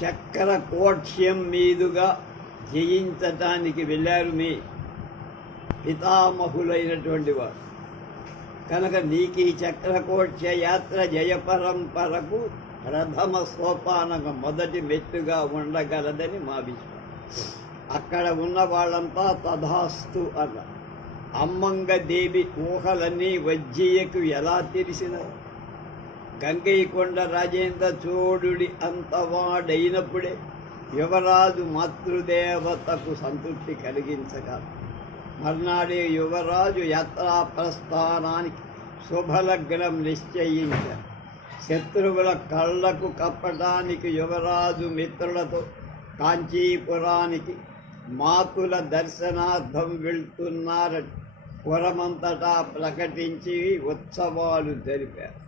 చక్ర కోట్యం మీదుగా జయించటానికి వెళ్ళారు మీ పితామహులైనటువంటి వారు. కనుక నీకు ఈ చక్రకోట్య యాత్ర జయ పరంపరకు ప్రథమ సోపానంగా మొదటి మెట్టుగా ఉండగలదని మా విశ్వాసం. అక్కడ ఉన్న వాళ్ళంతా తథాస్తు అన్న అమ్మంగ దేవి ఊహలన్నీ వజ్జీయకు ఎలా తెలిసినవి? గంగైకొండ రాజేంద్ర చోడుడి అంతవాడైనప్పుడే యువరాజు మాతృదేవతకు సంతృప్తి కలిగించగలరు. మర్నాడే యువరాజు యాత్రా ప్రస్థానానికి శుభలగ్నం నిశ్చయించారు. శత్రువుల కళ్ళకు కప్పటానికి యువరాజు మిత్రులతో కాంచీపురానికి మాతుల దర్శనార్థం వెళ్తున్నారని పురమంతటా ప్రకటించి ఉత్సవాలు జరిపారు.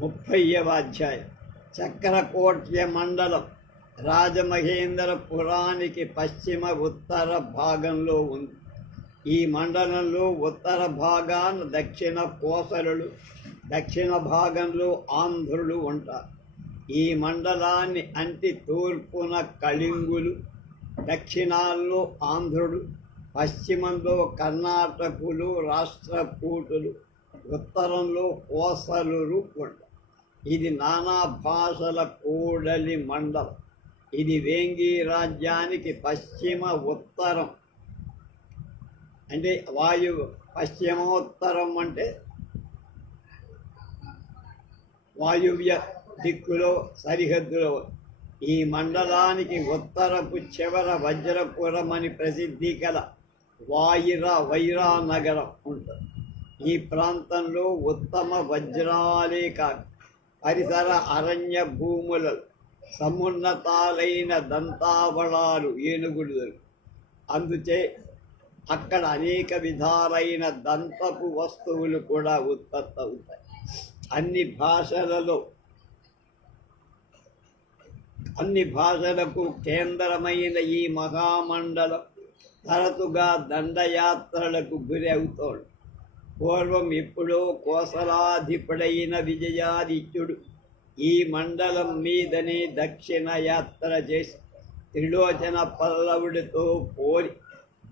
30వ అధ్యాయం. చక్రకోట్య మండలం రాజమహేంద్రపురానికి పశ్చిమ ఉత్తర భాగంలో ఉంది. ఈ మండలంలో ఉత్తర భాగాన దక్షిణ కోసలులు, దక్షిణ భాగంలో ఆంధ్రులు ఉంటారు. ఈ మండలాన్ని అంటి తూర్పున కళింగులు, దక్షిణాల్లో ఆంధ్రులు, పశ్చిమంలో కర్ణాటకులు, రాష్ట్రకూటులు, ఉత్తరంలో కోసలురు ఉంటారు. ఇది నానా భాషల కూడలి మండలం. ఇది వేంగి రాజ్యానికి పశ్చిమ ఉత్తరం, అంటే పశ్చిమోత్తరం అంటే వాయువ్య దిక్కులో సరిహద్దులో. ఈ మండలానికి ఉత్తరపు చివర వజ్రపురం అని ప్రసిద్ధి గల వైరా నగరం ఉంటుంది. ఈ ప్రాంతంలో ఉత్తమ వజ్రాలే కాదు, పరిసర అరణ్య భూములలో సమున్నతాలైన దంతావళాలు, ఏనుగులు దొరుకు. అందుచే అక్కడ అనేక విధాలైన దంతపు వస్తువులు కూడా ఉత్పత్తి అవుతాయి. అన్ని భాషలకు కేంద్రమైన ఈ మహామండలం తరచుగా దండయాత్రలకు గురి అవుతాడు. పూర్వం ఎప్పుడో కోసలాధిపుడైన విజయాదిత్యుడు ఈ మండలం మీదనే దక్షిణ యాత్ర చేసి త్రిలోచన పల్లవుడితో పోరి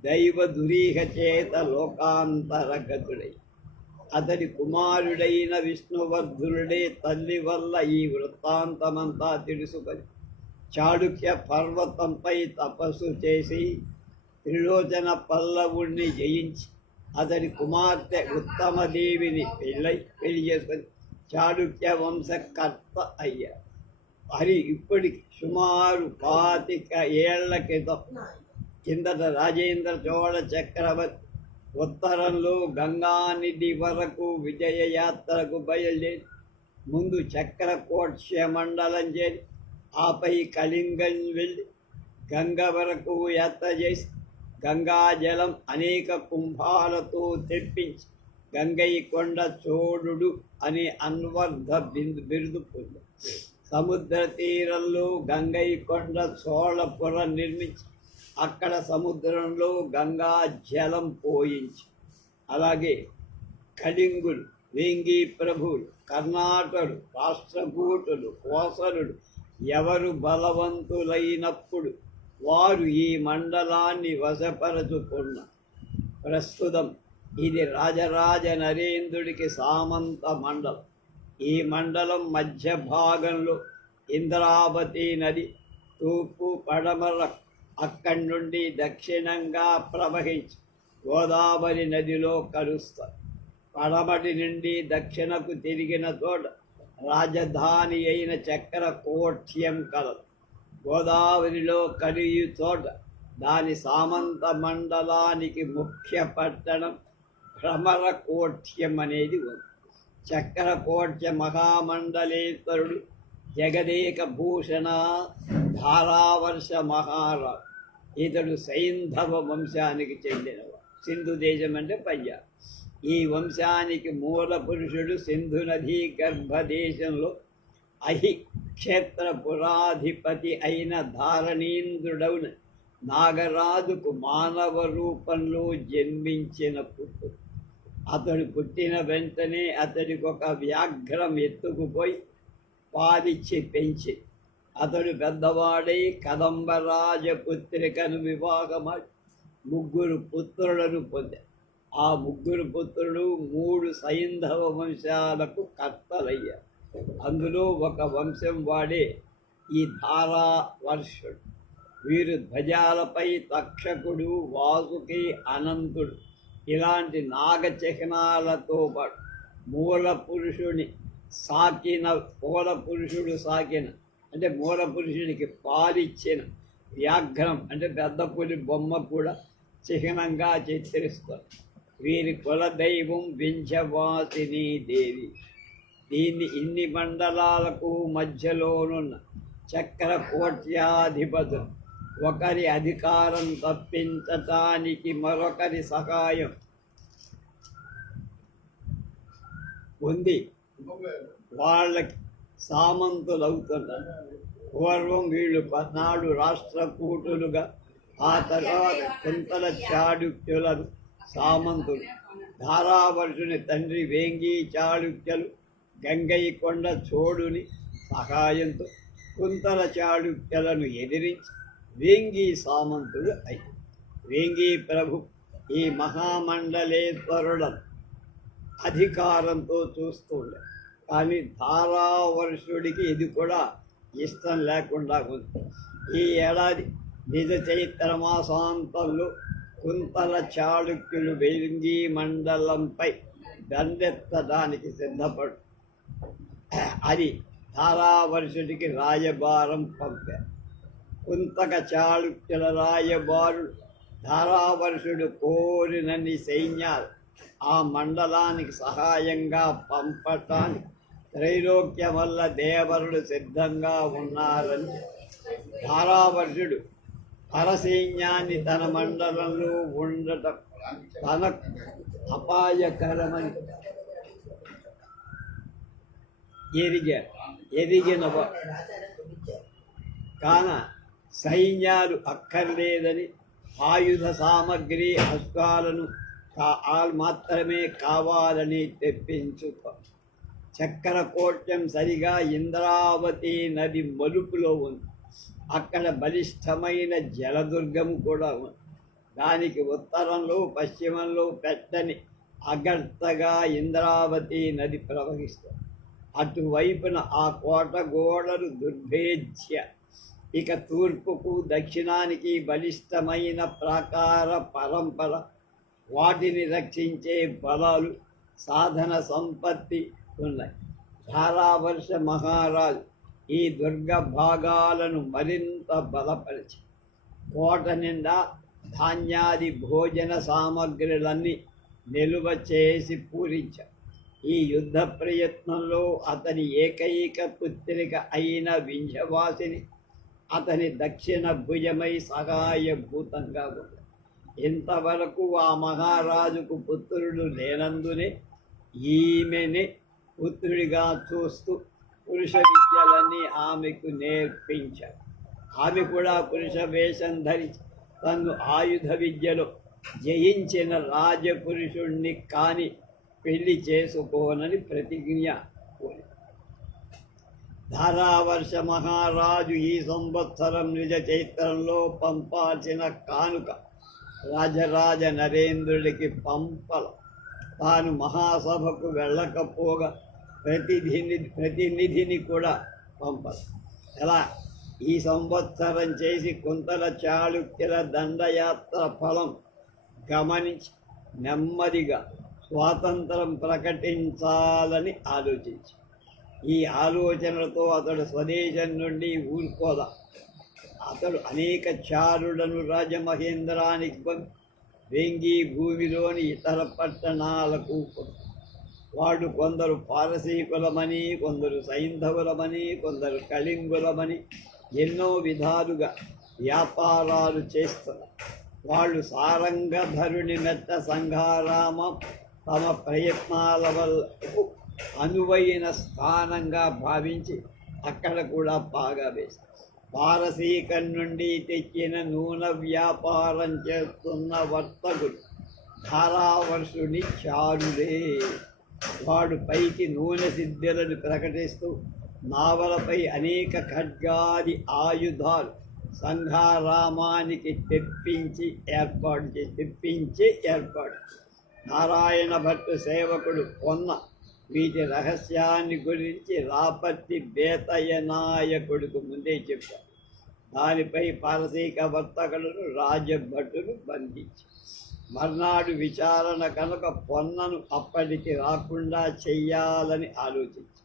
దైవ దురీహ చేత లోకాంతరగతుడై అతడి కుమారుడైన విష్ణువర్ధనుడే తల్లి వల్ల ఈ వృత్తాంతమంతా తెలుసుకొని చాళుక్య పర్వతంపై తపస్సు చేసి త్రిలోచన పల్లవుడిని జయించి అతడి కుమార్తె ఉత్తమదేవిని పెళ్లి చేసుకొని చాళుక్య వంశకర్త అయ్యారు. మరి ఇప్పటికి సుమారు 25 ఏళ్ల క్రితం కిందట రాజేంద్ర చోళ చక్రవర్తి ఉత్తరంలో గంగానిధి వరకు విజయయాత్రకు బయలుదేరి ముందు చక్రకోట్య మండలం చేరి ఆపై కళింగం వెళ్ళి గంగ వరకు యాత్ర చేసి గంగాజలం అనేక కుంభాలతో తెప్పించి గంగైకొండ చోడుడు అనే అన్వర్ధ బిరుదు పొంది సముద్ర తీరంలో గంగైకొండ చోళపురం నిర్మించి అక్కడ సముద్రంలో గంగా జలం పోయించి, అలాగే కళింగులు, వేంగి ప్రభువులు, కర్ణాటకులు, రాష్ట్రకూటులు, కోసలుడు ఎవరు బలవంతులైనప్పుడు వారు ఈ మండలాన్ని వశపరచుకున్న. ప్రస్తుతం ఇది రాజరాజ నరేంద్రుడికి సామంత మండలం. ఈ మండలం మధ్య భాగంలో ఇంద్రావతి నది తూర్పు పడమర అక్కడి నుండి దక్షిణంగా ప్రవహించి గోదావరి నదిలో కలుస్తారు. పడమటి నుండి దక్షిణకు తిరిగిన చోట రాజధాని అయిన చక్రకోట్యం కలదు. గోదావరిలో కలియు చోట దాని సామంత మండలానికి ముఖ్య పట్టణం భ్రమరకోట్యం అనేది ఉంది. చక్రకోట్య మహామండలేశ్వరుడు జగదేక భూషణ ధారావర్ష మహారాజు. ఇతడు సైంధవ వంశానికి చెందినవాడు. సింధు దేశం అంటే పంజాబ్. ఈ వంశానికి మూల పురుషుడు సింధు నదీ గర్భదేశంలో అహి క్షేత్రపురాధిపతి అయిన ధారణీంద్రుడవున నాగరాజుకు మానవ రూపంలో జన్మించిన పుత్రుడు. అతడు పుట్టిన వెంటనే అతడికి ఒక వ్యాఘ్రం ఎత్తుకుపోయి పాలిచ్చి పెంచి అతడు పెద్దవాడై కదంబరాజపుత్రికను వివాహమాడి 3 పుత్రులను పొందాడు. ఆ 3 పుత్రులు 3 సైంధవ వంశాలకు కర్తలయ్యారు. అందులో ఒక వంశం వాడే ఈ ధారావర్షుడు. వీరు ధ్వజాలపై తక్షకుడు, వాసుకి, అనంతుడు ఇలాంటి నాగ చిహ్నాలతో పాటు మూల పురుషుడు సాకిన అంటే మూల పురుషుడికి పాలిచ్చిన వ్యాఘ్రం అంటే పెద్ద పులి బొమ్మ కూడా చిహ్నంగా చిత్రిస్తారు. వీరి కులదైవం వింధ్యవాసిని దేవి. దీన్ని ఇన్ని మండలాలకు మధ్యలోనున్న చక్ర కోట్యాధిపతులు ఒకరి అధికారం తప్పించటానికి మరొకరి సహాయం పొంది వాళ్ళకి సామంతులవుతున్నారు. పూర్వం వీళ్ళు 14 రాష్ట్రకూటులుగా, ఆ తర్వాత కుంతల చాళుక్యులను సామంతులు. ధారావర్షుని తండ్రి వేంగి చాళుక్యులు గంగైకొండ చోడుని సహాయంతో కుంతల చాళుక్యులను ఎదిరించి వేంగి సామంతుడు అయ్యారు. వేంగి ప్రభు ఈ మహామండలేశ్వరులను అధికారంతో చూస్తుండే. కానీ ధారావర్షుడికి ఇది కూడా ఇష్టం లేకుండా ఉంది. ఈ ఏడాది నిజ చైత్ర మాసాంతంలో కుంతల చాళుక్యులు వేంగి మండలంపై దండెత్తడానికి సిద్ధపడు. అది ధారావర్షుడికి రాయబారం పంపారు. కుంతక చాళుక్యుల రాయబారుడు ధారావర్షుడు కోరినన్ని సైన్యాలు ఆ మండలానికి సహాయంగా పంపటానికి త్రైలోక్యం వల్ల దేవరుడు సిద్ధంగా ఉన్నారని ధారావర్షుడు పరసైన్యాన్ని తన మండలంలో ఉండటం తనకు అపాయకరమని ఎదిగిన కాన సైన్యాలు అక్కర్లేదని ఆయుధ సామగ్రి అశ్వాలను మాత్రమే కావాలని తెప్పించుకో. చక్రకోట్యం సరిగా ఇంద్రావతి నది మలుపులో ఉంది. అక్కడ బలిష్టమైన జలదుర్గము కూడా ఉంది. దానికి ఉత్తరంలో పశ్చిమంలో పెట్టని అగర్తగా ఇంద్రావతి నది ప్రవహిస్తుంది. అటువైపున ఆ కోట గోడలు దుర్భేద్య. ఇక తూర్పుకు దక్షిణానికి బలిష్టమైన ప్రాకార పరంపర, వాటిని రక్షించే బలాలు, సాధన సంపత్తి ఉన్నాయి. ధారావర్ష మహారాజు ఈ దుర్గ భాగాలను మరింత బలపరిచి కోట నిండా ధాన్యాది భోజన సామగ్రులన్నీ నిలువ చేసి పూరించారు. ఈ యుద్ధ ప్రయత్నంలో అతని ఏకైక పుత్రిక అయిన వింధ్యవాసిని అతని దక్షిణ భుజమై సహాయభూతంగా ఉంది. ఇంతవరకు ఆ మహారాజుకు పుత్రుడు లేనందునే ఈమెని పుత్రుడిగా చూస్తూ పురుష విద్యలన్నీ ఆమెకు నేర్పించారు. ఆమె కూడా పురుష వేషం ధరించి తను ఆయుధ విద్యలో జయించిన రాజపురుషుణ్ణి కాని పెళ్లి చేసుకోనని ప్రతిజ్ఞ కోరి. ధారావర్ష మహారాజు ఈ సంవత్సరం నిజ చైత్రంలో పంపాల్సిన కానుక రాజరాజ నరేంద్రుడికి పంపల. తాను మహాసభకు వెళ్ళకపోగా ప్రతినిధిని కూడా పంపల. ఎలా ఈ సంవత్సరం చేసి కుంతల చాళుక్యుల దండయాత్ర ఫలం గమనించి నెమ్మదిగా స్వాతంత్రం ప్రకటించాలని ఆలోచించి ఈ ఆలోచనలతో అతడు స్వదేశం నుండి ఊరుకోదా. అతడు అనేక చారులను రాజమహేంద్రానికి పంపి వేంగి భూమిలోని ఇతర పట్టణాలకు వాడు కొందరు పారసీకులమని, కొందరు సైంధవులమని, కొందరు కళింగులమని ఎన్నో విధాలుగా వ్యాపారాలు చేస్తున్నారు. వాళ్ళు సారంగధరుని మెట్ట సంఘారామం తమ ప్రయత్నాల వల్ల అనువైన స్థానంగా భావించి అక్కడ కూడా బాగా వేశారు. పారసీకం నుండి తెచ్చిన నూనె వ్యాపారం చేస్తున్న వర్తకుడు ధారావర్షుని చారుడే. వాడు పైకి నూనె సిద్ధులను ప్రకటిస్తూ నావలపై అనేక ఖడ్గాది ఆయుధాలు సంఘారామానికి తెప్పించి ఏర్పాటు నారాయణ భట్టు సేవకుడు పొన్న వీటి రహస్యాన్ని గురించి రాపర్తి బేతయ్య నాయకుడికి ముందే చెప్పారు. దానిపై పారసీక వర్తకులను రాజభటులు బంధించి మర్నాడు విచారణ కనుక పొన్నను అప్పటికి రాకుండా చెయ్యాలని ఆలోచించి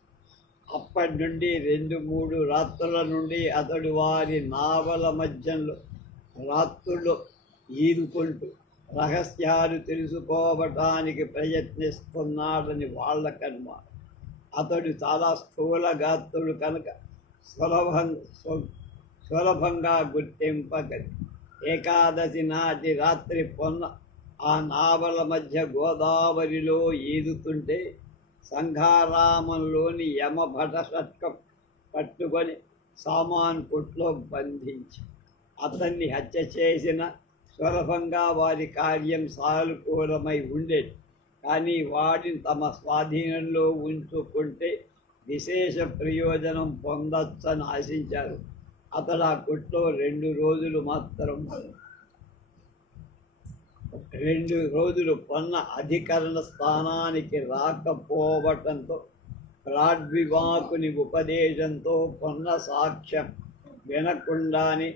అప్పటి నుండి 2-3 రాత్రుల నుండి అతడు వారి నావల మధ్యంలో రాత్రుల్లో ఈదుకుంటూ రహస్యాలు తెలుసుకోవటానికి ప్రయత్నిస్తున్నాడని వాళ్ళకనుమానం. అతడు చాలా స్థూలగాత్రుడు కనుక సులభంగా గుర్తింపగలి. ఏకాదశి నాటి రాత్రి పొన్న ఆ నావల మధ్య గోదావరిలో ఈదుతుంటే సంఘారామంలోని యమభట షట్కం పట్టుకొని సామాన్ కొట్లో బంధించి అతన్ని హత్య చేసిన సులభంగా వారి కార్యం సానుకూలమై ఉండేది. కానీ వాటిని తమ స్వాధీనంలో ఉంచుకుంటే విశేష ప్రయోజనం పొందొచ్చని ఆశించారు. అతడు ఆ కొట్లో 2 రోజులు పొన్న అధికరణ స్థానానికి రాకపోవటంతో ప్రాడ్వివాకుని ఉపదేశంతో పొన్న సాక్ష్యం వినకుండానే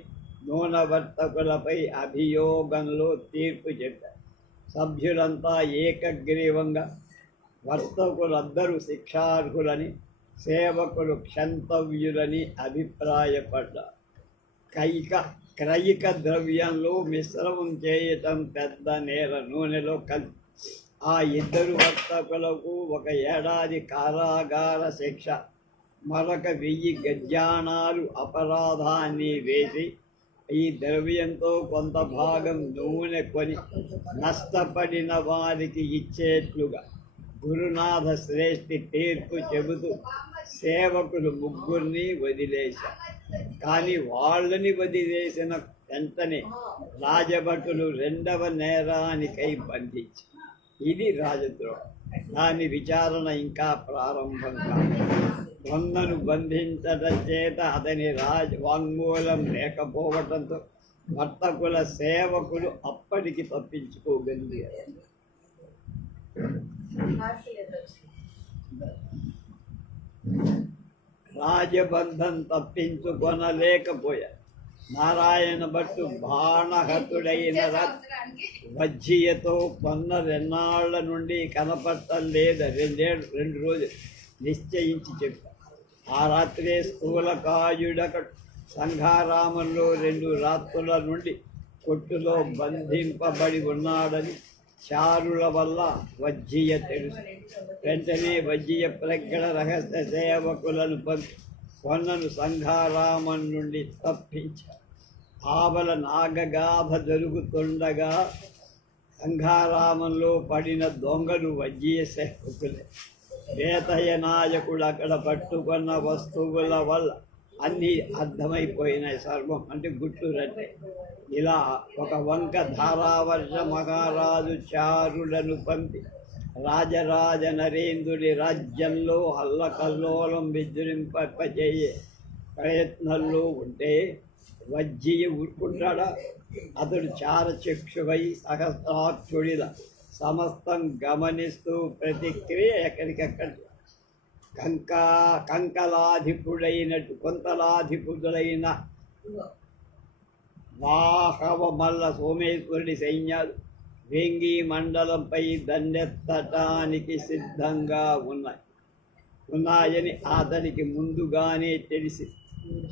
నూనెవర్తకులపై అభియోగంలో తీర్పు చెప్పారు. సభ్యులంతా ఏకగ్రీవంగా వర్తకులందరూ శిక్షార్హులని, సేవకులు క్షంతవ్యులని అభిప్రాయపడ్డారు. క్రయిక ద్రవ్యంలో మిశ్రమం చేయటం పెద్ద నేర. నూనెలో కలిపి ఆ 2 వర్తకులకు 1 ఏడాది కారాగార శిక్ష, మరొక 1000 గజ్జానాలు అపరాధాన్ని వేసి ఈ ద్రవ్యంతో కొంత భాగం నూనె కొని నష్టపడిన వారికి ఇచ్చేట్లుగా గురునాథ శ్రేష్ఠి తీర్పు చెబుతూ సేవకులు 3 వదిలేశారు. కానీ వాళ్ళని వదిలేసిన వెంటనే రాజభటులు 2వ నేరానికై బంధించి ఇది రాజద్రోహం. దాని విచారణ ఇంకా ప్రారంభం కాదు. పొన్నను బంధించడం చేత అతని వాంగ్మూలం లేకపోవటంతో వర్తకుల సేవకులు అప్పటికి తప్పించుకోగలిగారు. రాజబంధం తప్పించుకొనలేకపోయారు. నారాయణ భట్టు బాణహతుడైన వజ్జియతో పొన్న 2 నుండి కనపడటం లేదా 2 రోజులు నిశ్చయించి చెప్పారు. ఆ రాత్రే స్థూలకాయుడకడు సంఘారామంలో 2 రాత్రుల నుండి కొట్టులో బంధింపబడి ఉన్నాడని చారుల వల్ల వజ్జియ తెలుసు. వెంటనే వజ్జియ ప్రజ్ఞ రహస్య సేవకులను పంపి పొన్నను సంఘారామం నుండి తప్పించారు. ఆవల నాగగాథ జరుగుతుండగా సంఘారామంలో పడిన దొంగలు వజ్జియ సేవకులే. బేతయ్య నాయకుడు అక్కడ పట్టుకున్న వస్తువుల వల్ల అన్నీ అర్థమైపోయినాయి. సర్వం అంటే గుట్టు రట్టే. ఇలా ఒక వంక ధారావర్ష మహారాజు చారులను పంపి రాజరాజ నరేంద్రుడి రాజ్యంలో అల్లకల్లోలం విజృంపజేయే ప్రయత్నంలో ఉంటే వజ్జియ ఊరుకుంటాడా? అతడు చారచక్షువై సహస్రాక్షుడిలా సమస్తం గమనిస్తూ ప్రతిక్రియ ఎక్కడికక్కడ కొంతలాధిపుడులైన వాహవ మల్ల సోమేశ్వరుడి సైన్యాలు వేంగి మండలంపై దండెత్తటానికి సిద్ధంగా ఉన్నాయని అతనికి ముందుగానే తెలిసి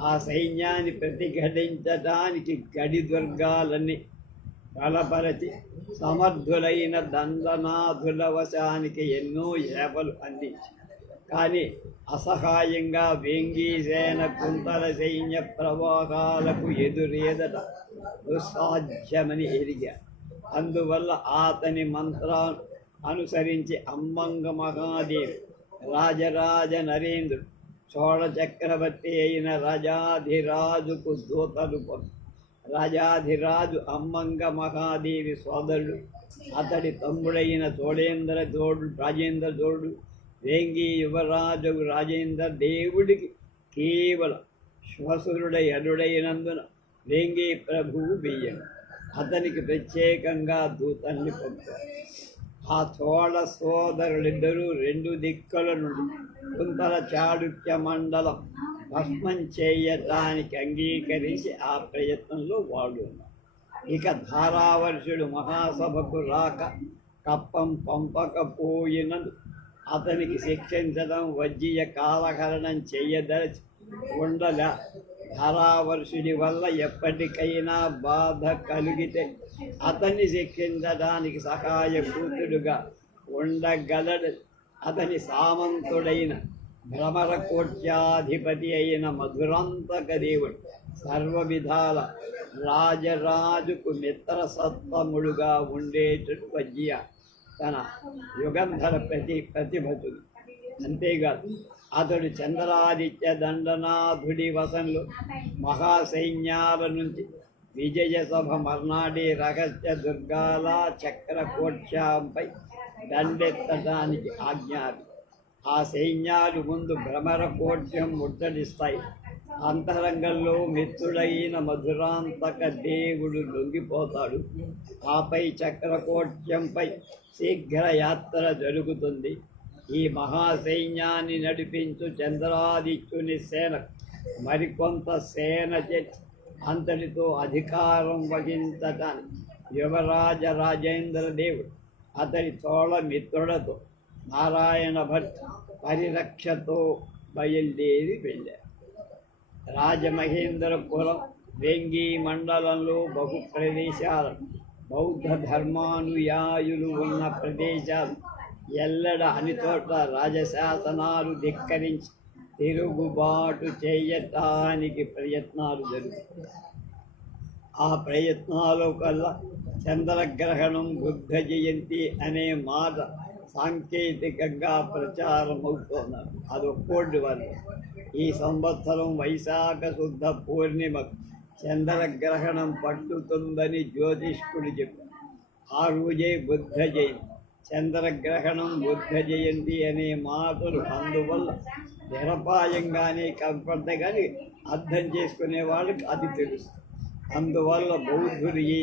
ఆ సైన్యాన్ని ప్రతిఘటించటానికి గడి దుర్గాలన్నీ బలపరచి సమర్థులైన దండనాథుల వశానికి ఎన్నో ఏపలు అందించి కానీ అసహాయంగా వేంగీసేన కుంతల సైన్య ప్రవాహాలకు ఎదురేదట దుస్సాధ్యమని ఎరిగారు. అందువల్ల అతని మంత్రాన్ని అనుసరించి అమ్మంగ మహాదేవి రాజరాజ నరేంద్రుడు చోళ చక్రవర్తి అయిన రాజాధిరాజుకు దూతలు పంపి రాజాధిరాజు అమ్మంగ మహాదేవి సోదరుడు అతడి తమ్ముడైన రాజేంద్ర చోళుడు వేంగి యువరాజు రాజేంద్ర దేవుడికి కేవలం శ్వసురుడై అరుడైనందున వేంగి ప్రభువు బియ్యం అతనికి ప్రత్యేకంగా దూతల్ని పంపారు. ఆ చోళ సోదరులిద్దరూ రెండు దిక్కుల నుండి కుంతల చాళుక్య మండలం భస్మం చేయటానికి అంగీకరించి ఆ ప్రయత్నంలో వాడు ఉన్నారు. ఇక ధారావర్షుడు మహాసభకు రాక కప్పం పంపకపోయినందు అతనికి శిక్షించడం వజ్జీయ కాలహరణం చెయ్యదలిచి ఉండలే. ధారావర్షుడి వల్ల ఎప్పటికైనా బాధ కలిగితే అతన్ని శిక్షించడానికి సహాయభూతుడుగా ఉండగలడు. అతని సామంతుడైన భ్రమరకోట్యాధిపతి అయిన మధురాంతక దేవుడు సర్వ విధాల రాజరాజుకు మిత్రసత్తముడుగా ఉండేటట్టు వజ్జియ తన యుగంధర ప్రతిభతుడు. అంతేకాదు అతడు చంద్రాదిత్య దండనాథుడి వశంలో మహాసైన్యాల నుంచి విజయ సభ మర్నాడే రహస్య దుర్గాల చక్రకోట్యాంపై దండెత్తడానికి ఆజ్ఞాపి ఆ సైన్యాలు ముందు భ్రమరకోట్యం ముట్టడిస్తాయి. అంతరంగంలో మిత్రుడైన మధురాంతక దేవుడు లొంగిపోతాడు. ఆపై చక్రకోట్యంపై శీఘ్ర యాత్ర జరుగుతుంది. ఈ మహాసైన్యాన్ని నడిపించు చంద్రాదిత్యుని సేన మరికొంత సేన చేసి అంతటితో అధికారం వహించటానికి యువరాజ రాజేంద్ర దేవుడు అతడి చోళ మిత్రులతో నారాయణ భట్ పరిరక్షతో బయలుదేరి వెళ్ళారు. రాజమహేంద్రపురం వేంగి మండలంలో బహు ప్రదేశాలు బౌద్ధ ధర్మానుయాయులు ఉన్న ప్రదేశాలు ఎల్లడ అనిచోట రాజశాసనాలు ధిక్కరించి తిరుగుబాటు చేయటానికి ప్రయత్నాలు జరుగుతాయి. ఆ ప్రయత్నాలు కల్లా చంద్రగ్రహణం బుద్ధ జయంతి అనే మాట సాంకేతికంగా ప్రచారమవుతున్నారు. అది ఒక్కోటి వల్ల ఈ సంవత్సరం వైశాఖ శుద్ధ పూర్ణిమకు చంద్రగ్రహణం పట్టుతుందని జ్యోతిష్కుడు చెప్పారు. ఆ రోజే బుద్ధ జయంతి. చంద్రగ్రహణం బుద్ధ జయంతి అనే మాటలు అందువల్ల నిరపాయంగానే కనపడతాయి, కానీ అర్థం చేసుకునే వాళ్ళకి అది తెలుస్తుంది. అందువల్ల బౌద్ధుడు ఈ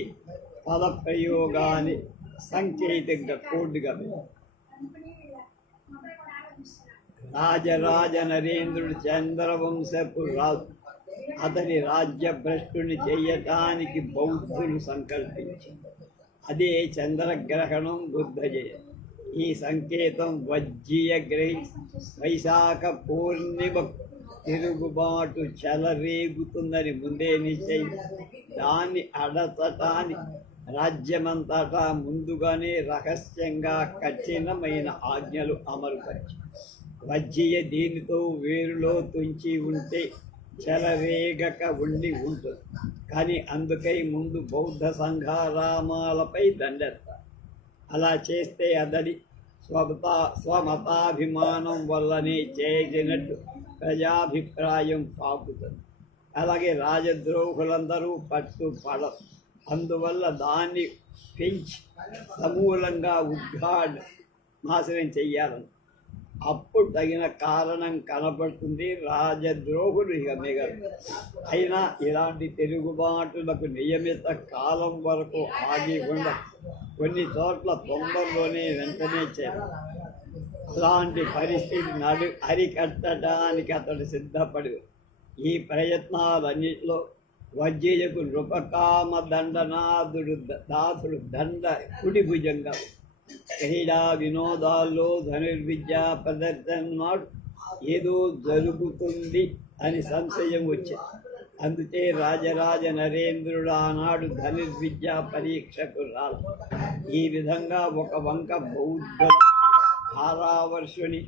పద ప్రయోగాన్ని సాంకేతిక కోడ్గా రాజరాజ నరేంద్రుడు చంద్రవంశపు రాజు. అతని రాజ్యభ్రష్టుని చేయటానికి బౌద్ధులు సంకల్పించారు. అదే చంద్రగ్రహణం బుద్ధ జయంతి. ఈ సంకేతం వజ్జీయ గ్రహించి వైశాఖ పూర్ణిమ తిరుగుబాటు చెలరేగుతుందని ముందే నిశ్చయించి దాన్ని అడచటానికి రాజ్యమంతటా ముందుగానే రహస్యంగా కఠినమైన ఆజ్ఞలు అమలుపరిచి వజ్జీయ దీనితో వేరులో తుంచి ఉంటే చెలరేగక ఉండి ఉంటుంది. కానీ అందుకై ముందు బౌద్ధ సంఘారామాలపై దండెత్తారు. అలా చేస్తే అతడి స్వమతాభిమానం వల్లనే చేసినట్టు ప్రజాభిప్రాయం పాపుతుంది. అలాగే రాజద్రోహులందరూ పట్టుపడరు. అందువల్ల దాన్ని పెంచి సమూలంగా నాశనం చెయ్యాలని అప్పుడు తగిన కారణం కనపడుతుంది. రాజద్రోహులు ఇక మిగలరు. అయినా ఇలాంటి తిరుగుబాటులకు నియమిత కాలం వరకు ఆగి ఉండదు. కొన్ని చోట్ల తొందరలోనే వెంటనే చేయాలి. అలాంటి పరిస్థితి అరికట్టడానికి అతడు సిద్ధపడి ఈ ప్రయత్నాలన్నింటిలో వజ్జీయకు నృపకామ దండనాథుడు దాసుడు దండ కుడి భుజంగా క్రీడా వినోదాల్లో ధనుర్విద్య ప్రదర్శనమాడు ఏదో జరుగుతుంది అని సంశయం వచ్చింది. అందుకే రాజరాజ నరేంద్రుడు ఆనాడు ధనుర్విద్యా పరీక్షకు రాదు. ఈ విధంగా ఒక వంక బౌద్ధ ధారావర్షుని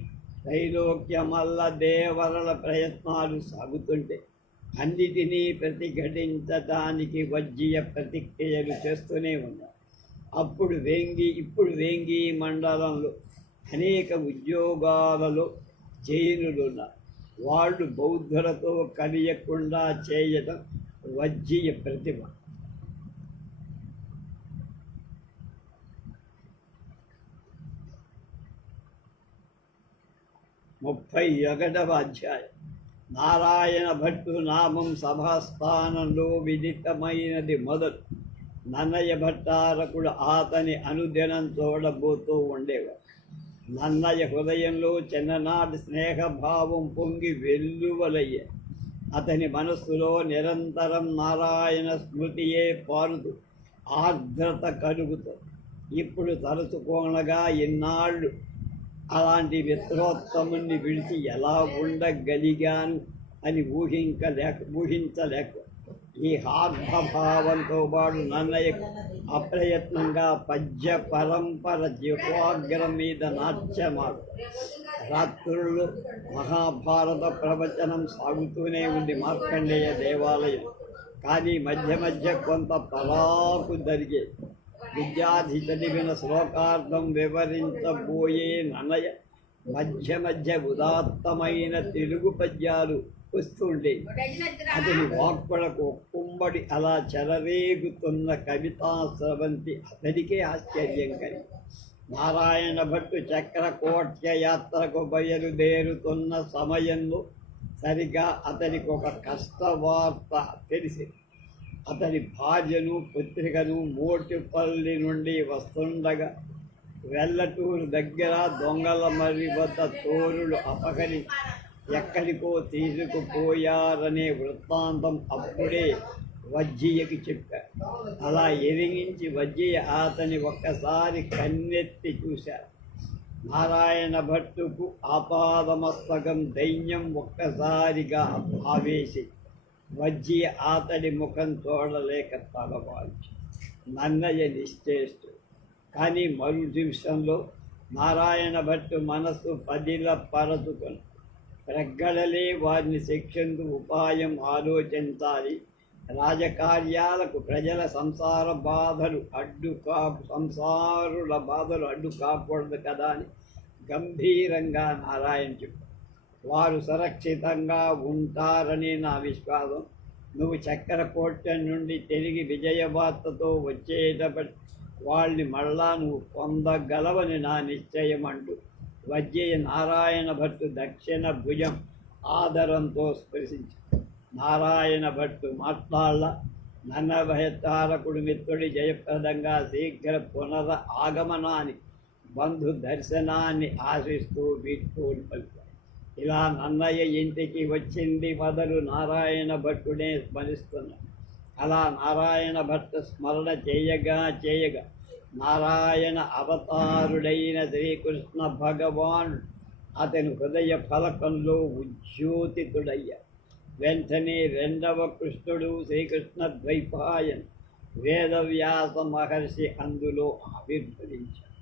త్రైలోక్యమల్ల దేవరల ప్రయత్నాలు సాగుతుంటే అన్నిటినీ ప్రతిఘటించటానికి వజ్జీయ ప్రతిక్రియలు చేస్తూనే ఉన్నారు. ఇప్పుడు వేంగి మండలంలో అనేక ఉద్యోగాలలో జైనులు ఉన్నారు. వాళ్ళు బౌద్ధులతో కలియకుండా చేయటం వజ్జీయ ప్రతిభ. 31వ అధ్యాయం. నారాయణ భట్టు నామం సభాస్థానంలో విదితమైనది మొదలు. నన్నయ్య భట్టారకుడు అతని అనుదినం చూడబోతూ ఉండేవాడు. నన్నయ్య హృదయంలో చిన్ననాటి స్నేహభావం పొంగి వెల్లువలయ్య. అతని మనస్సులో నిరంతరం నారాయణ స్మృతియే పారుతూ ఆర్ద్రత కలుగుతుంది. ఇప్పుడు తలుచుకోనగా ఇన్నాళ్ళు అలాంటి మిత్రోత్తముని విడిచి ఎలా ఉండగలిగాను అని ఊహించలేక ఈ హార్దభావంతో పాటు నన్నయ్యకు అప్రయత్నంగా పద్య పరంపర జిహ్వాగ్రం మీద నాట్యమాడు. రాత్రుల్లో మహాభారత ప్రవచనం సాగుతూనే ఉంది మార్కండేయ దేవాలయం. కానీ మధ్య మధ్య కొంత పరాకు జరిగే. విద్యాధి చదివిన శ్లోకార్థం వివరించబోయే నన్నయ్య మధ్య మధ్య ఉదాత్తమైన తెలుగు పద్యాలు వస్తుండే. అతని వాక్కులకు కుంబడి అలా చెలరేగుతున్న కవితా స్రవంతి అతడికే ఆశ్చర్యం కలిగి. నారాయణ భట్టు చక్రకోట్య యాత్రకు బయలుదేరుతున్న సమయంలో సరిగా అతనికి ఒక కష్టవార్త తెలిసింది. అతని భార్యను పుత్రికను మోటిపల్లి నుండి వస్తుండగా వెల్లటూరు దగ్గర దొంగల మరి వద్ద చోరులు అపహరించి ఎక్కడికో తీసుకుపోయారనే వృత్తాంతం అప్పుడే వజ్జయ్యకి చెప్పారు. అలా ఎరిగించి వజ్జయ్య అతని ఒక్కసారి కన్నెత్తి చూశారు. నారాయణ భట్టుకు ఆపాదమస్తకం దైన్యం ఒక్కసారిగా ఆవేశి. వజ్జయ్య అతడి ముఖం చూడలేక తలవాల్చి నన్నయ్య నిశ్చేష్టు. కానీ మరు నిమిషంలో నారాయణ భట్టు మనస్సు పరచుకొని ప్రగ్గడలే వారిని శిక్షణకు ఉపాయం ఆలోచించాలి. రాజకార్యాలకు ప్రజల సంసారుల బాధలు అడ్డు కాకూడదు కదా అని గంభీరంగా నారాయణ చెప్పారు. వారు సురక్షితంగా ఉంటారని నా విశ్వాసం. నువ్వు చక్రకోట నుండి తిరిగి విజయవార్తతో వచ్చేటప్పటి వాళ్ళని మళ్ళా నువ్వు పొందగలవని నా నిశ్చయం అంటూ వజ్జయ్య నారాయణ భట్టు దక్షిణ భుజం ఆదరంతో స్పృశించారు. నారాయణ భట్టు మాట్లాడాల. నన్నభయతారకుడు మిత్రుడి జయప్రదంగా శీఘ్ర ఆగమనాన్ని బంధు దర్శనాన్ని ఆశిస్తూ వీడ్కోలు పలికారు. ఇలా నన్నయ్య ఇంటికి వచ్చింది మొదలు నారాయణ భట్టునే స్మరిస్తున్నారు. అలా నారాయణ భట్టు స్మరణ చేయగా నారాయణ అవతారుడైన శ్రీకృష్ణ భగవానుడు అతని హృదయ ఫలకంలో ఉజ్యోతితుడయ్యారు. వెంటనే రెండవ కృష్ణుడు శ్రీకృష్ణ ద్వైపాయన్ వేదవ్యాస మహర్షి అందులో ఆవిర్భవించారు.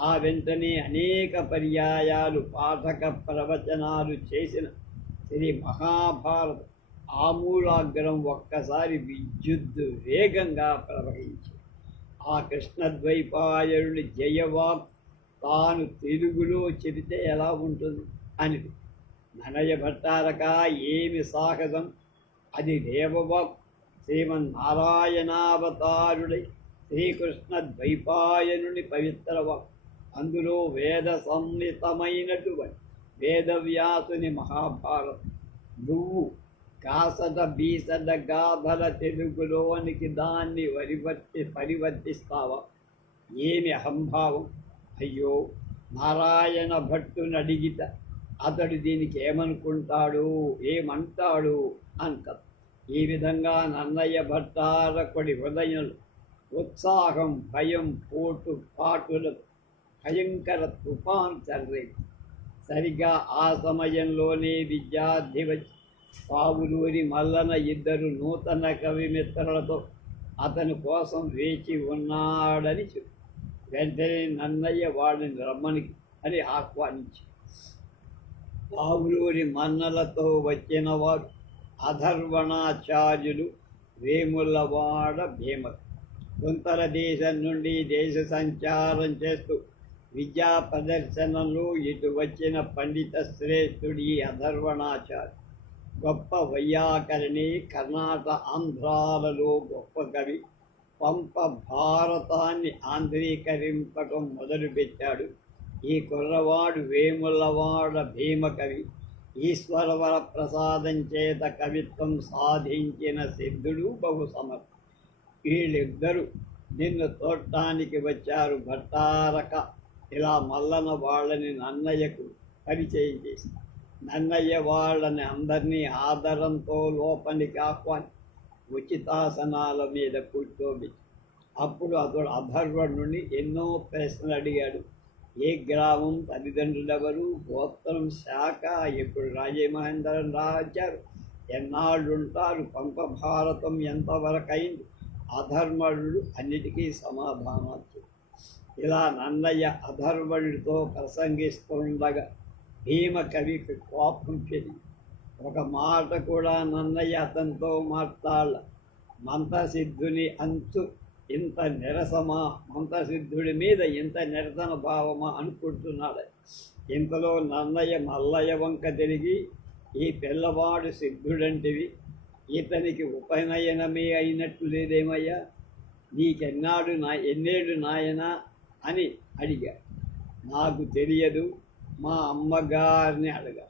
ఆ వెంటనే అనేక పర్యాయాలు పాఠక ప్రవచనాలు చేసిన శ్రీ మహాభారత ఆమూలాగ్రం ఒక్కసారి విద్యుత్ వేగంగా ప్రవహించింది. ఆ కృష్ణద్వైపాయనుడి జయవాక్ తాను తెలుగులో చెబితే ఎలా ఉంటుంది అని. నన్నయ్య భట్టారక ఏమి సాహసం! అది దేవవాక్. శ్రీమన్నారాయణావతారుడై శ్రీకృష్ణ ద్వైపాయనుని పవిత్ర వాక్. అందులో వేద సంహితమైనటువంటి వేదవ్యాసుని మహాభారతం. నువ్వు కాసట బీసట గాథల తెలుగులోనికి దాన్ని పరివర్తిస్తావా? ఏమి అహంభావం! అయ్యో, నారాయణ భట్టుని అడిగిత అతడు దీనికి ఏమంటాడు అంటారు. ఈ విధంగా నన్నయ్య భట్టారకుడి హృదయంలో ఉత్సాహం, భయం, పాటులకు భయంకర తుఫాను చెలరేగి. సరిగా ఆ సమయంలోనే విద్యార్థి వచ్చి పావులూరి మల్లన ఇద్దరు నూతన కవి మిత్రులతో అతని కోసం వేచి ఉన్నాడని చెప్పి వెంటనే నన్నయ్య వాడిని రమ్మని అని ఆహ్వానించి పావులూరి మన్నలతో వచ్చిన వారు అధర్వణాచార్యులు వేములవాడ భీమ. కుంతల దేశం నుండి దేశ సంచారం చేస్తూ విద్యా ప్రదర్శనలు ఇటు వచ్చిన పండిత శ్రేష్ఠుడి అధర్వణాచార్య. గొప్ప వైయాకరణి, ఆంధ్రాలలో గొప్ప కవి. పంప భారతాన్ని ఆంధ్రీకరింపకం మొదలుపెట్టాడు. ఈ కుర్రవాడు వేములవాడ భీమకవి. ఈశ్వరవర ప్రసాదం చేత కవిత్వం సాధించిన సిద్ధుడు బహు సమర్థ. వీళ్ళిద్దరూ నిన్ను చూడటానికి వచ్చారు భట్టారక. ఇలా మల్లన వాళ్ళని నన్నయ్యకు పరిచయం చేసి నన్నయ్య వాళ్ళని అందరినీ ఆదరంతో లోపలికి ఆహ్వాని ఉచితాసనాల మీద కూర్చోబెట్టి అప్పుడు అతడు అధర్వణుని ఎన్నో ప్రశ్నలు అడిగాడు. ఏ గ్రామం, తల్లిదండ్రులెవరు, గోత్రం, శాఖ, ఎప్పుడు రాజమహేంద్రం రాచారు, ఎన్నాళ్ళు ఉంటారు, పంప భారతం ఎంతవరకైంది. అధర్వణుడు అన్నిటికీ సమాధానాలు. ఇలా నన్నయ్య అధర్వణుడితో ప్రసంగిస్తుండగా భీమ కవికి కోపం పెరిగి ఒక మాట కూడా నన్నయ్య అతనితో మాట్లాడాల. మంత్రసిద్ధుని అంచు ఇంత నిరసమా, మంత్రసిద్ధుడి మీద ఇంత నిరసన భావమా అనుకుంటున్నాడు. ఇంతలో నన్నయ్య మల్లయ్య వంక తిరిగి, ఈ పిల్లవాడు సిద్ధుడంటివి, ఇతనికి ఉపనయనమే అయినట్లు లేదేమయ్యా, ఎన్నేడు నాయనా అని అడిగా. నాకు తెలియదు, మా అమ్మగారిని అడగా.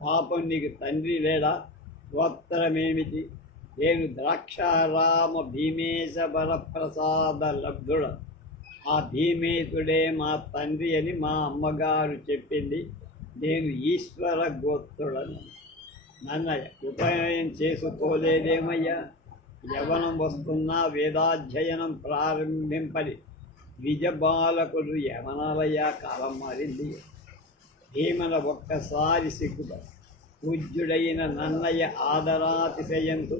పాపం నీకు తండ్రి లేడా, గోత్రమేమిటి? నేను ద్రాక్షారామ భీమేశ వరప్రసాద లబ్ధుడ. ఆ భీమేశుడే మా తండ్రి అని మా అమ్మగారు చెప్పింది. నేను ఈశ్వర గోత్రుడను. నన్నయ్య ఉపనయనం చేసుకోలేదేమయ్యా, యవనం వస్తున్నా వేదాధ్యయనం ప్రారంభింపని ద్విజబాలకుడు యవనాలయ్యా, కాలం మారింది. భీమన ఒక్కసారి సిగ్గుప పూజ్యుడైన నన్నయ్య ఆదరాతిశయంతో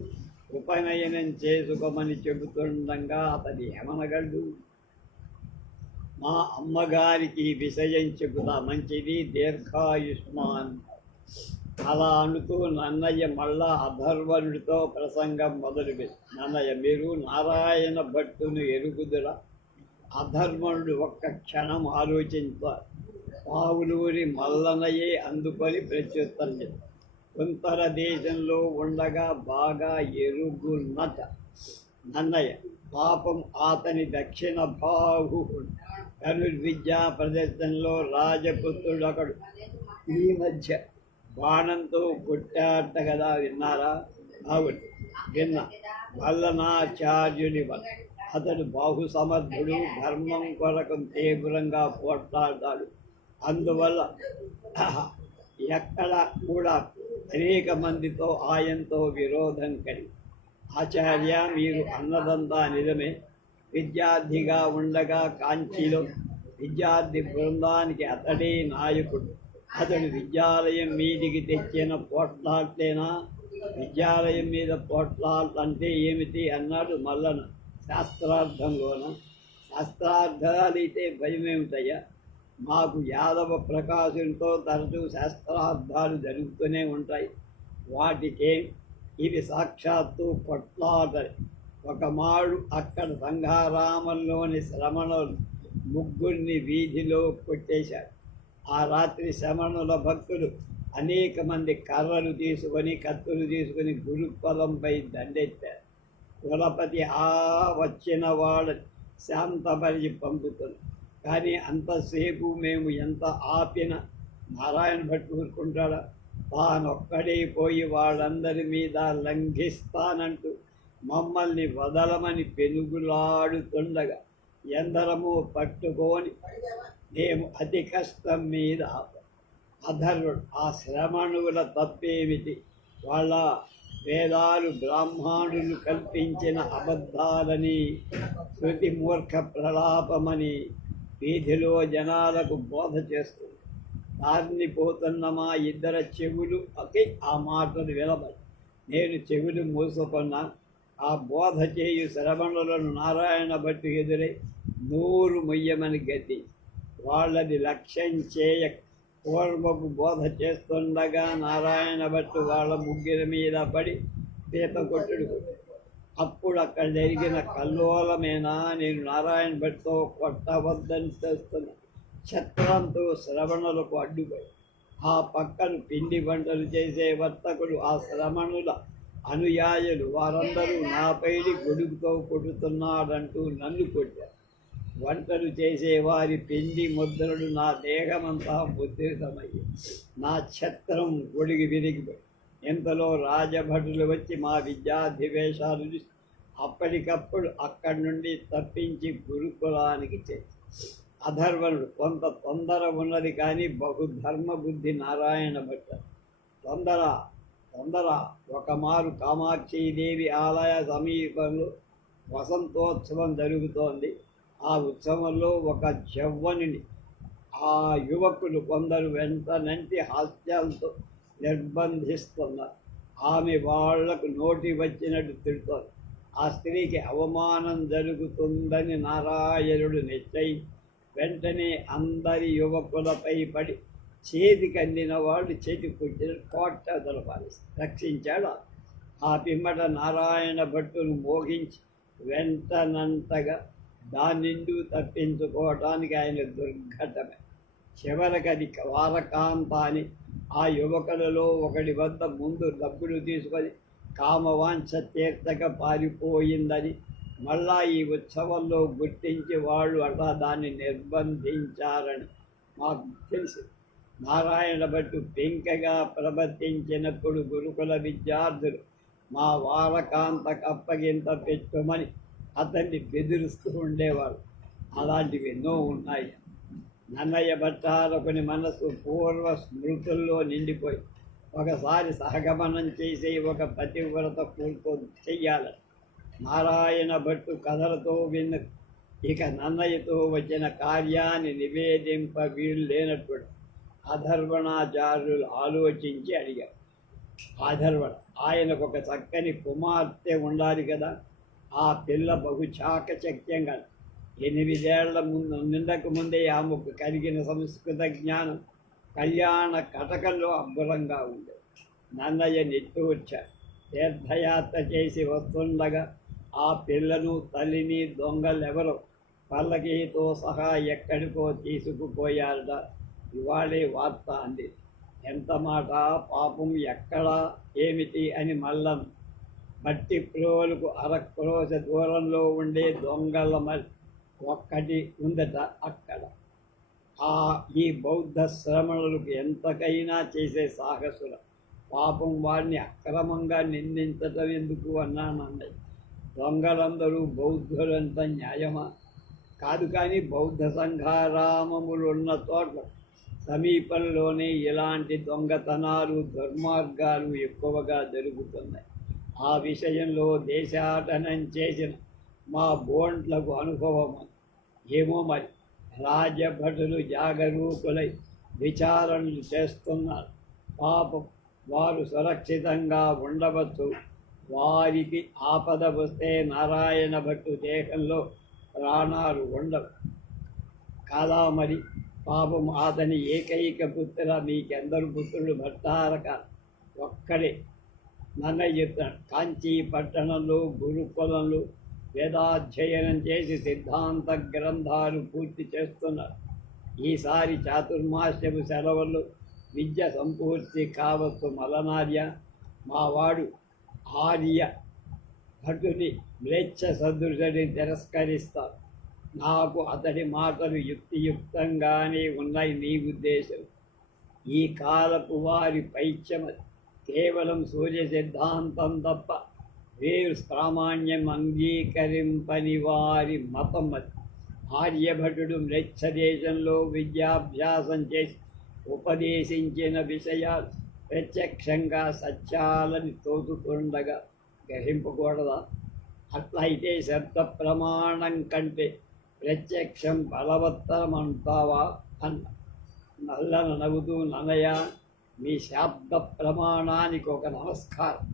ఉపనయనం చేసుకోమని చెబుతుండగా అతడి యమనగడ్డు. మా అమ్మగారికి విషయం చెబుతా, మంచిది, దీర్ఘాయుష్మాన్. అలా అనుతూ నన్నయ్య మళ్ళా అధర్వణుడితో ప్రసంగం మొదలుపెట్టి, నన్నయ్య మీరు నారాయణ భట్టును ఎరుగుదురా? అధర్వణుడు ఒక్క క్షణం ఆలోచించారు. పావులూరి మల్లనయే అందుకొని ప్రత్యుత్తరం చెప్పారు. కుంతర దేశంలో ఉండగా బాగా ఎరుగున్నట నన్నయ్య. పాపం అతని దక్షిణ బాహు ధనుర్విద్యా ప్రదర్శనలో రాజపుత్రుడొకడు ఈ మధ్య బాణంతో కొట్టాట కదా, విన్నారా? అవును, విన్నా. మల్లనాచార్యుని వల్ల అతడు బాహు సమర్థుడు, ధర్మం కొరకు తీవ్రంగా పోట్లాడతాడు. అందువల్ల ఎక్కడ కూడా అనేక మందితో ఆయనతో విరోధం కలిగి. ఆచార్య, మీరు అన్నదంతా నిజమే. విద్యార్థిగా ఉండగా కాంచీలో విద్యార్థి బృందానికి అతడే నాయకుడు. అతడు విద్యాలయం మీదికి తెచ్చిన పోట్లాట్లేనా? విద్యాలయం మీద పోట్లాటంటే ఏమిటి అన్నాడు మల్లన. శాస్త్రార్థంలోన. శాస్త్రార్థాలైతే భయమేమిటయ్యా? మాకు యాదవ ప్రకాశంతో తరచూ శాస్త్రార్థాలు జరుగుతూనే ఉంటాయి. వాటికే ఇవి సాక్షాత్తు కొట్లాట. ఒకమాడు అక్కడ సంఘారామంలోని శ్రమణులు ముగ్గురిని వీధిలో కొట్టేశారు. ఆ రాత్రి శ్రమణుల భక్తులు అనేక మంది కర్రలు తీసుకొని, కత్తులు తీసుకొని గురుకులంపై దండెత్తారు. కులపతి వచ్చిన వాళ్ళని శాంతపరిచి పంపుతుంది. కానీ అంతసేపు మేము ఎంత ఆపినా నారాయణ భట్టు ఊరుకుంటాడా? తానొక్కడే పోయి వాళ్ళందరి మీద లంఘిస్తానంటూ మమ్మల్ని వదలమని పెనుగులాడుతుండగా ఎందరమో పట్టుకొని మేము అతి కష్టం మీద అధర్వుడు. ఆ శ్రమణువుల తప్పేమిటి? వాళ్ళ వేదాలు బ్రాహ్మణులు కల్పించిన అబద్ధాలని, శృతి మూర్ఖ ప్రలాపమని వీధిలో జనాలకు బోధ చేస్తుంది. దారిని పోతున్న మా ఇద్దరు చెవులు ఆ మాటలు వినబడి నేను చెవులు మూసుకున్నా. ఆ బోధ చేయు శ్రవణులను నారాయణ భట్టు ఎదురై నూరు మొయ్యమని గతి. వాళ్ళది లక్ష్యం చేయక పూర్వపు బోధ చేస్తుండగా నారాయణ భట్టు వాళ్ళ ముగ్గురి మీద పడి పీత కొట్టుడు. అప్పుడు అక్కడ జరిగిన కల్లోలమేనా నేను నారాయణ భట్తో కొట్టవద్దని చేస్తున్నా. ఛత్రంతో శ్రవణులకు అడ్డుపడి ఆ పక్కన పిండి వంటలు చేసే వర్తకుడు, ఆ శ్రవణుల అనుయాయులు వారందరూ నాపైడి గొడుగుతో కొడుతున్నాడంటూ నన్ను కొట్టారు. వంటలు చేసేవారి పిండి ముద్రలు నా దేహమంతా ముద్రితమయ్యి నా ఛత్రం గొడిగి విరిగిపోయి ఇంతలో రాజభటులు వచ్చి మా విద్యాధివేశాలు చూసి అప్పటికప్పుడు అక్కడి నుండి తప్పించి గురుకులానికి చేసి అధర్వణుడు కొంత తొందర ఉన్నది కానీ బహుధర్మబుద్ధి నారాయణ భట్ట తొందర ఒకమారు కామాక్షీదేవి ఆలయ సమీపంలో వసంతోత్సవం జరుగుతోంది. ఆ ఉత్సవంలో ఒక జవ్వనిని ఆ యువకులు కొందరు వెంటనంటి హాస్యాలతో నిర్బంధిస్తున్నారు. ఆమె వాళ్లకు నోటి వచ్చినట్టు తిడుతోంది. ఆ స్త్రీకి అవమానం జరుగుతుందని నారాయణుడు నిశ్చయించి వెంటనే అందరి యువకులపై పడి చేతికి అందిన వాళ్ళు చేతి పుట్టిన కోట దొరపాలి రక్షించాడు. ఆ పిమ్మట నారాయణ భట్టును మోగించి వెంటనంతగా దానిండు తప్పించుకోవటానికి ఆయన దుర్ఘటమే. చివరకది వారకాంతాని ఆ యువకులలో ఒకడి వద్ద ముందు డబ్బులు తీసుకొని కామవాంఛ తీర్చక పారిపోయిందని మళ్ళా ఈ ఉత్సవంలో గుర్తించి వాళ్ళు అట్లా దాన్ని నిర్బంధించారని మాకు తెలుసు. నారాయణ భట్టు పెంకగా ప్రవర్తించినప్పుడు గురుకుల విద్యార్థులు మా వారకాంతకు అప్పగింత పెట్టుమని అతన్ని బెదిరిస్తూ ఉండేవాడు. అలాంటివి ఎన్నో ఉన్నాయి. నన్నయ్య భట్టారకుని మనసు పూర్వ స్మృతుల్లో నిండిపోయి ఒకసారి సహగమనం చేసే ఒక పతివ్రత పూర్తో చెయ్యాలని నారాయణ భట్టు కథలతో విన్న ఇక నన్నయ్యతో వచ్చిన కార్యాన్ని నివేదింప వీలు లేనప్పుడు అధర్వణాచార్యులు ఆలోచించి అడిగారు. అధర్వణ ఆయనకు ఒక చక్కని కుమార్తె ఉండాలి కదా. ఆ పిల్ల బహు చాకచక్యంగా 8 ఏళ్ల నిండకు ముందే ఆమెకు కలిగిన సంస్కృత జ్ఞానం కళ్యాణ కటకంలో అబ్బురంగా ఉంది. నన్నయ్య నిట్టూర్చారు. తీర్థయాత్ర చేసి వస్తుండగా ఆ పిల్లను తల్లిని దొంగలెవరో పల్లకీతో సహా ఎక్కడికో తీసుకుపోయారట. ఇవాళే వార్త అంది. ఎంత మాట, పాపం ఎక్కడా ఏమిటి అని మల్లం మట్టి ప్రోలకు అరక్రోశ దూరంలో ఉండే దొంగల ఒక్కటి ఉందట అక్కడ. ఈ బౌద్ధ శ్రమణులకు ఎంతకైనా చేసే సాహసుల పాపం వారిని అక్రమంగా నిందించటం ఎందుకు అన్నానన్నయ్య. దొంగలందరూ బౌద్ధులంత న్యాయమా? కాదు. కానీ బౌద్ధ సంఘారామములున్న చోట్ల సమీపంలోనే ఇలాంటి దొంగతనాలు దుర్మార్గాలు ఎక్కువగా జరుగుతున్నాయి. ఆ విషయంలో దేశాటనం చేసిన మా బోంట్లకు అనుభవం ఏమో మరి. రాజభటులు జాగరూకులై విచారణలు చేస్తున్నారు. పాపం వారు సురక్షితంగా ఉండవచ్చు. వారికి ఆపద వస్తే నారాయణ భట్టు దేహంలో ప్రాణాలు ఉండవు కాదా మరి. పాపం అతని ఏకైక పుత్ర, మీకెందరు పుత్రుడు భట్టారక ఒక్కడే. నన్నయ్య చెప్తాడు. కాంచీ పట్టణంలో గురుకులంలో వేదాధ్యయనం చేసి సిద్ధాంత గ్రంథాలు పూర్తి చేస్తున్నారు. ఈసారి చాతుర్మాస్యపు సెలవులు విద్య సంపూర్తి కావచ్చు. మలనార్య మావాడు ఆర్య భటుని మ్లేచ్ఛ సదృశని తిరస్కరిస్తారు. నాకు అతడి మాటలు యుక్తియుక్తంగానే ఉన్నాయి. నీ ఉద్దేశం ఈ కాలపు వారి పైత్యమది. కేవలం సూర్య సిద్ధాంతం తప్ప వేరు ప్రామాణ్యం అంగీకరింపని వారి మతం అది. ఆర్యభటుడు మ్లేచ్ఛ దేశంలో విద్యాభ్యాసం చేసి ఉపదేశించిన విషయాలు ప్రత్యక్షంగా సత్యాలని తోచుతుండగా గ్రహింపకూడదా? అట్లయితే శబ్ద ప్రమాణం కంటే ప్రత్యక్షం బలవత్తరమంటావా అన్న. నల్లన నవ్వుతూ, నన్నయ్య మీ శాబ్ద ప్రమాణానికి ఒక నమస్కారం.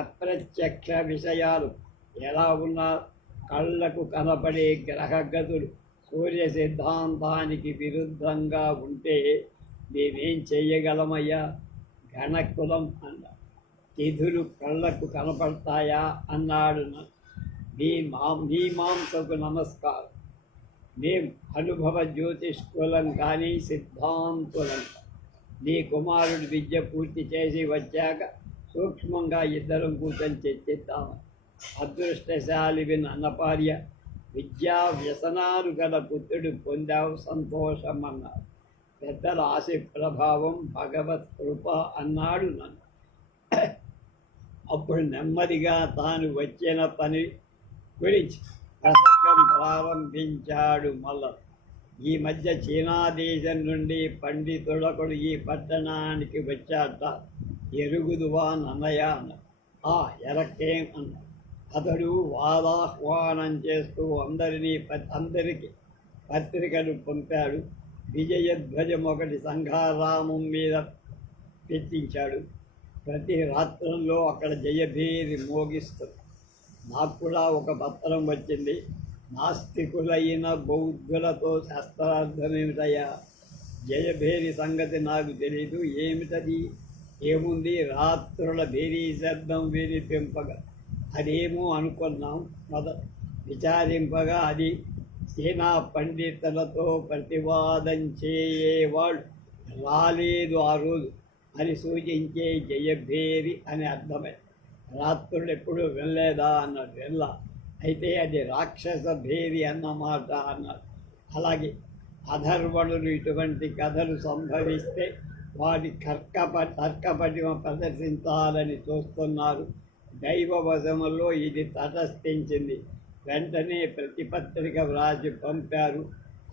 అప్రత్యక్ష విషయాలు ఎలా ఉన్నా కళ్ళకు కనపడే గ్రహగతులు సూర్య సిద్ధాంతానికి విరుద్ధంగా ఉంటే మేమేం చెయ్యగలమయ్యా? గణకులం అన్న. తిథులు కళ్ళకు కనపడతాయా అన్నాడు. మీమాంసకు నమస్కారం. మేం అనుభవ జ్యోతిష్కులం కానీ సిద్ధాంతులం. నీ కుమారుడు విద్య పూర్తి చేసి వచ్చాక సూక్ష్మంగా ఇద్దరం కూర్చొని చర్చిద్దాము. అదృష్టశాలివి అన్నపార్య విద్యా వ్యసనాలు గల పుత్రుడు పొందావు సంతోషం అన్నారు. పెద్దల ఆశ ప్రభావం భగవత్ కృప అన్నాడు నన్ను. అప్పుడు నెమ్మదిగా తాను వచ్చిన పని గురించి ప్రసంగం ప్రారంభించాడు. మళ్ళా ఈ మధ్య చీనా దేశం నుండి పండితుడొకడు ఈ పట్టణానికి వచ్చాట, ఎరుగుదువా నన్నయ్య అన్న. ఎరకేం అన్న. అతడు వాదాహ్వానం చేస్తూ అందరికి పత్రికలు పంపాడు. విజయధ్వజం ఒకటి సంఘారామం మీద పెట్టించాడు. ప్రతి రాత్రంలో అక్కడ జయభేరి మోగిస్తుంది. నాకు కూడా ఒక పత్రం వచ్చింది. నాస్తికులైన బౌద్ధులతో శాస్త్రార్థమేమిటయ్యా? జయభేరి సంగతి నాకు తెలీదు. ఏమిటది? ఏముంది? రాత్రుల భేరీ శబ్దం వినిపింపగా అదేమో అనుకున్నాం. విచారింపగా అది సేనా పండితులతో ప్రతివాదం చేయవాడు రాలేదు ఆ రోజు అని సూచించే జయభేరి అని అర్థమే. రాత్రులు ఎప్పుడు వెళ్ళలేదా అన్నాడు. వెళ్ళా. అయితే అది రాక్షస భేరి అన్నమాట అన్నాడు. అలాగే అధర్వణులు ఇటువంటి కథలు సంభవిస్తే వాటి తర్కపటిమ ప్రదర్శించాలని చూస్తున్నారు. దైవవశములో ఇది తటస్థించింది. వెంటనే ప్రతిపత్రిక వ్రాసి పంపారు.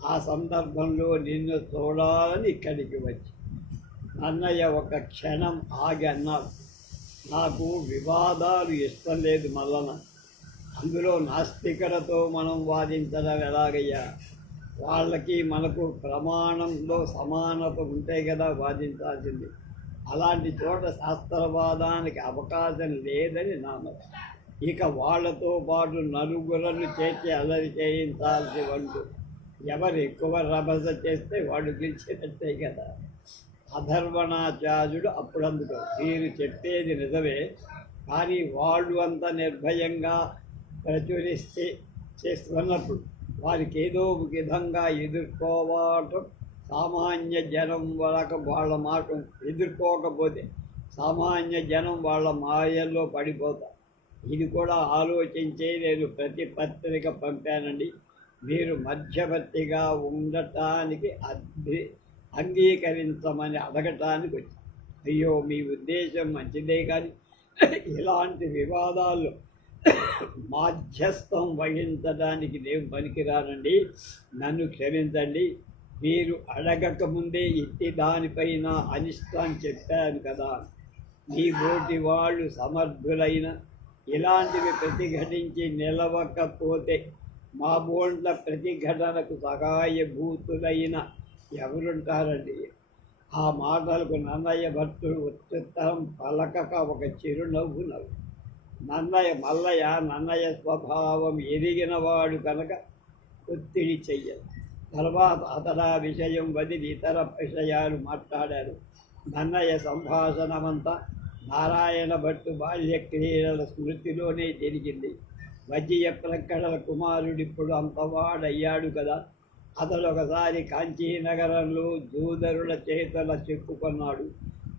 ఆ సందర్భంలో నిన్ను చూడాలని ఇక్కడికి వచ్చి. అన్నయ్య ఒక క్షణం ఆగి అన్నాడు, నాకు వివాదాలు ఇష్టం లేదు మల్లన. అందులో నాస్తికులతో మనం వాదించడం ఎలాగయ్యా? వాళ్ళకి మనకు ప్రమాణంలో సమానత ఉంటే కదా వాదించాల్సింది. అలాంటి చోట శాస్త్రవాదానికి అవకాశం లేదని నా మతం. ఇక వాళ్లతో పాటు నలుగురను చేర్చి అల్లరి చేయించాల్సి వంటు. ఎవరు ఎక్కువ రభస చేస్తే వాడు గెలిచేటట్టే కదా. అధర్వణాచార్యుడు అప్పుడందుకు, మీరు చెప్పేది నిజమే, కానీ వాళ్ళు అంత నిర్భయంగా ప్రచురిస్తే చేస్తున్నప్పుడు వారికి ఏదో విధంగా ఎదుర్కోవటం సామాన్య జనం వాళ్ళ మాట ఎదుర్కోకపోతే సామాన్య జనం వాళ్ళ మాయల్లో పడిపోతారు. ఇది కూడా ఆలోచించే నేను ప్రతి పత్రిక పంపానండి. మీరు మధ్యవర్తిగా ఉండటానికి అంగీకరించమని అడగటానికి వచ్చి. అయ్యో, మీ ఉద్దేశం మంచిదే, కానీ ఇలాంటి వివాదాలు మాధ్యస్థం వహించడానికి నేను పనికిరానండి. నన్ను క్షమించండి. మీరు అడగకముందే ఇట్టి దానిపైన అనిష్టం చెప్పాను కదా. మీ బోటి వాళ్ళు సమర్థులైన ఇలాంటివి ప్రతిఘటించి నిలవకపోతే మా బోట్ల ప్రతిఘటనకు సహాయభూతులైన ఎవరుంటారండి? ఆ మాటలకు నన్నయ్య భక్తుడు ఉత్తుత్తరం పలకక ఒక చిరునవ్వు నవ్వు. నన్నయ్య స్వభావం ఎరిగినవాడు కనుక ఒత్తిడి చెయ్యదు. తర్వాత అతడా విషయం వదిలి ఇతర విషయాలు మాట్లాడారు. నన్నయ్య సంభాషణమంతా నారాయణ భట్టు బాల్య క్రీడల స్మృతిలోనే జరిగింది. వజ్జీయ ప్రక్కడల కుమారుడిప్పుడు అంతవాడయ్యాడు కదా. అతడు ఒకసారి కాంచీనగరంలో జూదరుల చేతుల చెప్పుకున్నాడు.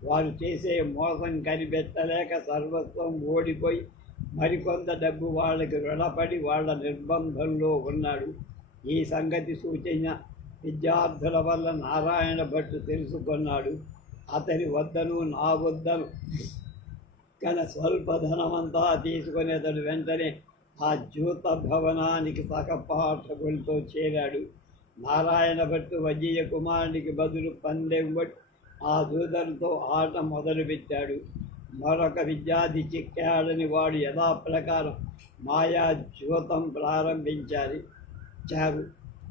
వారు చేసే మోసం కనిపెట్టలేక సర్వస్వం ఓడిపోయి మరికొంత డబ్బు వాళ్ళకి రుణపడి వాళ్ళ నిర్బంధంలో ఉన్నాడు. ఈ సంగతి సూచన విద్యార్థుల వల్ల నారాయణ భట్టు తెలుసుకున్నాడు. అతని వద్దను నా వద్దను కానీ స్వల్ప ధనమంతా తీసుకుని అతడు వెంటనే ఆ జ్యూత భవనానికి సహపాఠకులతో చేరాడు. నారాయణ భట్టు వజ్జీయ కుమారునికి బదులు పందెం బట్టి ఆ దూదలతో ఆట మొదలుపెట్టాడు. మరొక విద్యార్థి చిక్కాడని వాడు యథాప్రకారం మాయా జ్యూతం ప్రారంభించారు.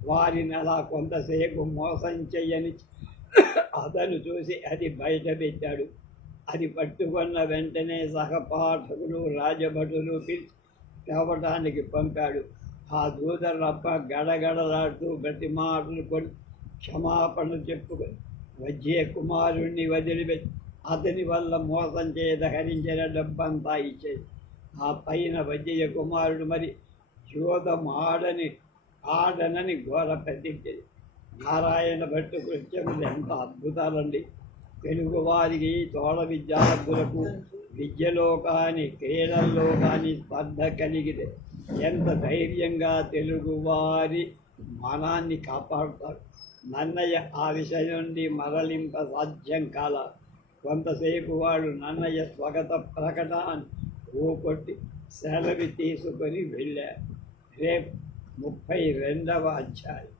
వారిని అలా కొంతసేపు మోసం చెయ్యని అతను చూసి అది బయట పెట్టాడు. అది పట్టుకున్న వెంటనే సహపాఠకులు రాజభటులు పిలిచి తేవటానికి పంపాడు. ఆ దూదరప్ప గడగడలాడుతూ ప్రతి మాటలు కొని క్షమాపణ చెప్పుకొని వజ్జే కుమారుణ్ణి వదిలిపెట్టి అతని వల్ల మోసం దహరించిన డబ్బంతా ఇచ్చేది. ఆ పైన వజ్జయ కుమారుడు మరి జోదం ఆడనని ఘోర ప్రతిజ్ఞ. నారాయణ భట్టు కృత్యములు ఎంత అద్భుతాలండి. తెలుగువారికి తోడ విద్యార్థులకు విద్యలో కానీ క్రీడల్లో కానీ స్పర్ధ కలిగితే ఎంత ధైర్యంగా తెలుగువారి మానాన్ని కాపాడుతారు. నన్నయ్య ఆ విషయం నుండి మరలింప సాధ్యం కాల. కొంతసేపు వాడు నన్నయ్య స్వాగత ప్రకటనను ఊకొట్టి సెలవు తీసుకొని వెళ్ళారు. రేపు 32వ అధ్యాయం.